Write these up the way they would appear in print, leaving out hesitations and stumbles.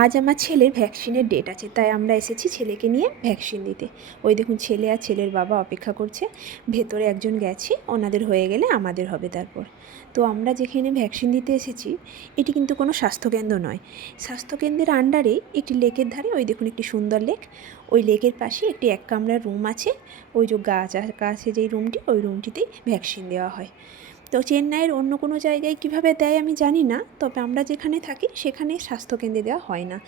আজ আমার ছেলের ভ্যাকসিনের ডেট আছে, তাই আমরা এসেছি ছেলেকে নিয়ে ভ্যাকসিন দিতে। ওই দেখুন ছেলে আর ছেলের বাবা অপেক্ষা করছে। ভেতরে একজন গেছে, ওনাদের হয়ে গেলে আমাদের হবে তারপর। তো আমরা যেখানে ভ্যাকসিন দিতে এসেছি এটি কিন্তু কোনো স্বাস্থ্যকেন্দ্র নয়। স্বাস্থ্যকেন্দ্রের আন্ডারে একটি লেকের ধারে, ওই দেখুন একটি সুন্দর লেক, ওই লেকের পাশে একটি এক কামরার রুম আছে। ওই যে গাছ কাছে যেই রুমটি, ওই রুমটিতেই ভ্যাকসিন দেওয়া হয়। তো চেন্নাইয়ের অন্য কোনো জায়গায় কীভাবে দেয় আমি জানি না, তবে আমরা যেখানে থাকি সেখানে স্বাস্থ্যকেন্দ্রে দেওয়া হয় না,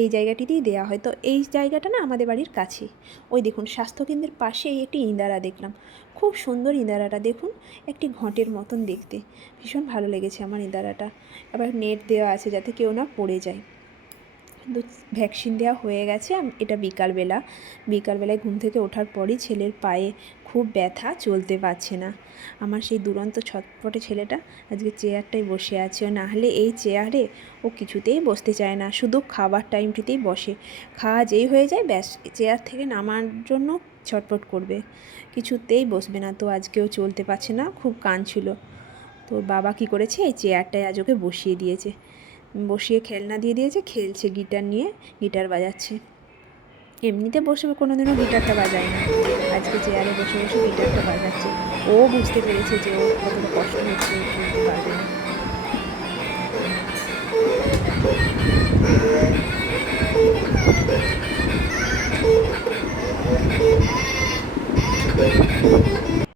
এই জায়গাটিতেই দেওয়া হয়। তো এই জায়গাটা না আমাদের বাড়ির কাছেই। ওই দেখুন স্বাস্থ্যকেন্দ্রের পাশেই একটি ইঁদারা দেখলাম, খুব সুন্দর ইঁদারাটা দেখুন, একটি ঘটের মতন দেখতে, ভীষণ ভালো লেগেছে আমার ইঁদারাটা। আবার নেট দেওয়া আছে যাতে কেউ না পড়ে যায়। তো ভ্যাকসিন দেওয়া হয়ে গেছে। এটা বিকালবেলায় ঘুম থেকে ওঠার পরই ছেলের পায়ে খুব ব্যথা, চলতে পারছে না। আমার সেই দুরন্ত ছটপটে ছেলেটা আজকে চেয়ারটায় বসে আছে, ও নাহলে এই চেয়ারে ও কিছুতেই বসতে চায় না, শুধু খাবার টাইমটিতেই বসে। খাওয়া যেই হয়ে যায় ব্যাস, চেয়ার থেকে নামার জন্য ছটপট করবে, কিছুতেই বসবে না। তো আজকেও চলতে পারছে না, খুব কাঁদছিল। তো বাবা কী করেছে, এই চেয়ারটায় আজ ওকে বসিয়ে খেলনা দিয়ে দিয়েছে, খেলছে গিটার নিয়ে, গিটার বাজাচ্ছে। এমনিতে বসে কোনোদিনও গিটারটা বাজায় না, আজকে চেয়ারে বসে বসে গিটারটা বাজাচ্ছে। ও বুঝতে পেরেছে যে ওর কতটা কষ্ট হচ্ছে, ও চলতে পারবে না।